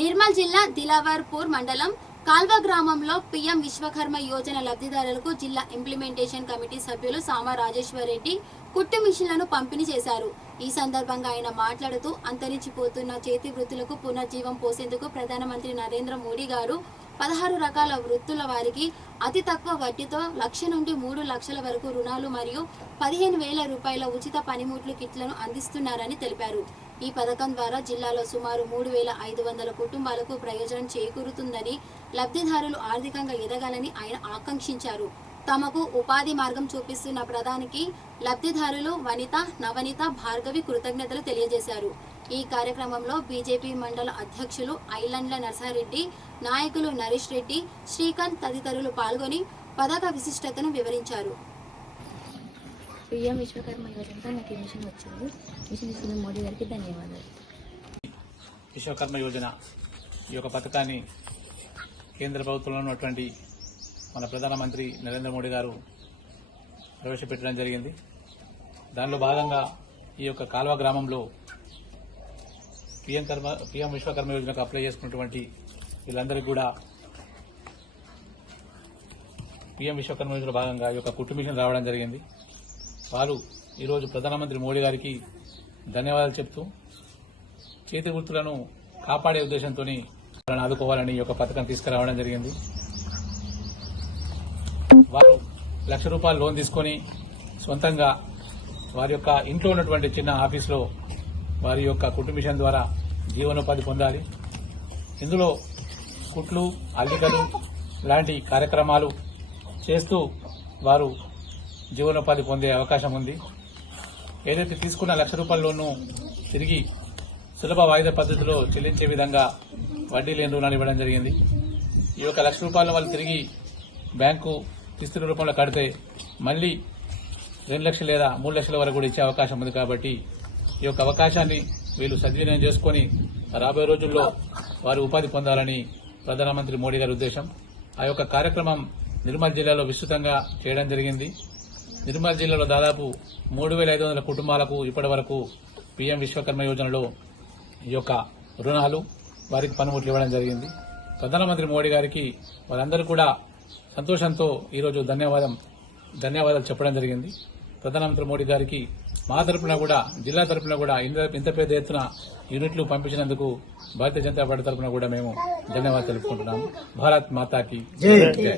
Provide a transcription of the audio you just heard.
నిర్మల్ జిల్లా దిలావర్పూర్ మండలం కాల్వ గ్రామంలో పీఎం విశ్వకర్మ యోజన లబ్ధిదారులకు జిల్లా ఇంప్లిమెంటేషన్ కమిటీ సభ్యులు సామ రాజేశ్వర్ రెడ్డి కుట్టు మిషన్లను పంపిణీ చేశారు. ఈ సందర్భంగా ఆయన మాట్లాడుతూ అంతరించిపోతున్న చేతి వృత్తులకు పునర్జీవం పోసేందుకు ప్రధానమంత్రి నరేంద్ర మోడీ గారు 16 రకాల వృత్తుల వారికి అతి తక్కువ వడ్డీతో 1,00,000 నుండి 3 లక్షల వరకు రుణాలు మరియు 15,000 రూపాయల ఉచిత పనిముట్లు కిట్లను అందిస్తున్నారని తెలిపారు. ఈ పథకం ద్వారా జిల్లాలో సుమారు 3,500 కుటుంబాలకు ప్రయోజనం చేకూరుతుందని, లబ్ధిదారులు ఆర్థికంగా ఎదగాలని ఆయన ఆకాంక్షించారు. తమకు ఉపాధి మార్గం చూపిస్తున్న ప్రధానికి లబ్ధిదారులు వనిత, నవనీత, భార్గవి కృతజ్ఞతలు తెలియజేశారు. ఈ కార్యక్రమంలో బీజేపీ మండల అధ్యక్షులు ఐలండ్ల నర్సారెడ్డి, నాయకులు నరేష్ రెడ్డి, శ్రీకాంత్ తదితరులు పాల్గొని పథక విశిష్టతను వివరించారు. పీఎం విశ్వకర్మ యోజనతో నాకు మిషన్ వచ్చింది. మిషన్ ఇస్తున్న మోడీ గారికి ధన్యవాదాలు. విశ్వకర్మ యోజన ఈ యొక్క పథకాన్ని కేంద్ర ప్రభుత్వంలో ఉన్నటువంటి మన ప్రధానమంత్రి నరేంద్ర మోడీ గారు ప్రవేశపెట్టడం జరిగింది. దానిలో భాగంగా ఈ యొక్క కాల్వ గ్రామంలో పీఎం విశ్వకర్మ యోజనకు అప్లై చేసుకున్నటువంటి వీళ్ళందరికీ కూడా పీఎం విశ్వకర్మ యోజన భాగంగా ఈ యొక్క కుట్టు మిషన్ రావడం జరిగింది. వారు ఈరోజు ప్రధానమంత్రి మోడీ గారికి ధన్యవాదాలు చెప్తూ చేతి వృత్తులను కాపాడే ఉద్దేశంతో వాళ్ళని ఆదుకోవాలని ఈ యొక్క పథకం తీసుకురావడం జరిగింది. వారు ₹1,00,000 లోన్ తీసుకుని సొంతంగా వారి యొక్క ఇంట్లో ఉన్నటువంటి చిన్న ఆఫీసులో వారి యొక్క కుట్టు మిషన్ ద్వారా జీవనోపాధి పొందాలి. ఇందులో కుట్లు, అల్లికలు లాంటి కార్యక్రమాలు చేస్తూ వారు జీవనోపాధి పొందే అవకాశం ఉంది. ఏదైతే తీసుకున్న ₹1,00,000 లోన్ను తిరిగి సులభ వాయిదా పద్ధతిలో చెల్లించే విధంగా వడ్డీ లేని రుణాలు ఇవ్వడం జరిగింది. ఈ యొక్క ₹1,00,000 వాళ్ళు తిరిగి బ్యాంకు కిస్తుల రూపంలో కడితే మళ్లీ 2 లక్షలు లేదా 3 లక్షల వరకు కూడా ఇచ్చే అవకాశం ఉంది. కాబట్టి ఈ యొక్క అవకాశాన్ని వీళ్ళు సద్వినియోగం చేసుకుని రాబోయే రోజుల్లో వారు ఉపాధి పొందాలని ప్రధానమంత్రి మోడీ గారి ఉద్దేశం. ఆ యొక్క కార్యక్రమం నిర్మల్ జిల్లాలో విస్తృతంగా చేయడం జరిగింది. నిర్మల్ జిల్లాలో దాదాపు 3,500 కుటుంబాలకు ఇప్పటి వరకు పీఎం విశ్వకర్మ యోజనలో ఈ యొక్క రుణాలు, వారికి పనిముట్లు ఇవ్వడం జరిగింది. ప్రధానమంత్రి మోడీ గారికి వారందరూ కూడా సంతోషంతో ఈరోజు ధన్యవాదాలు చెప్పడం జరిగింది. ప్రధానమంత్రి మోడీ గారికి మా తరపున కూడా, జిల్లా తరపున కూడా ఇంత పెద్ద ఎత్తున యూనిట్లు పంపించినందుకు భారతీయ జనతా పార్టీ తరపున కూడా మేము ధన్యవాదాలు తెలుపుకుంటున్నాము. భారత్ మాతాకి జై.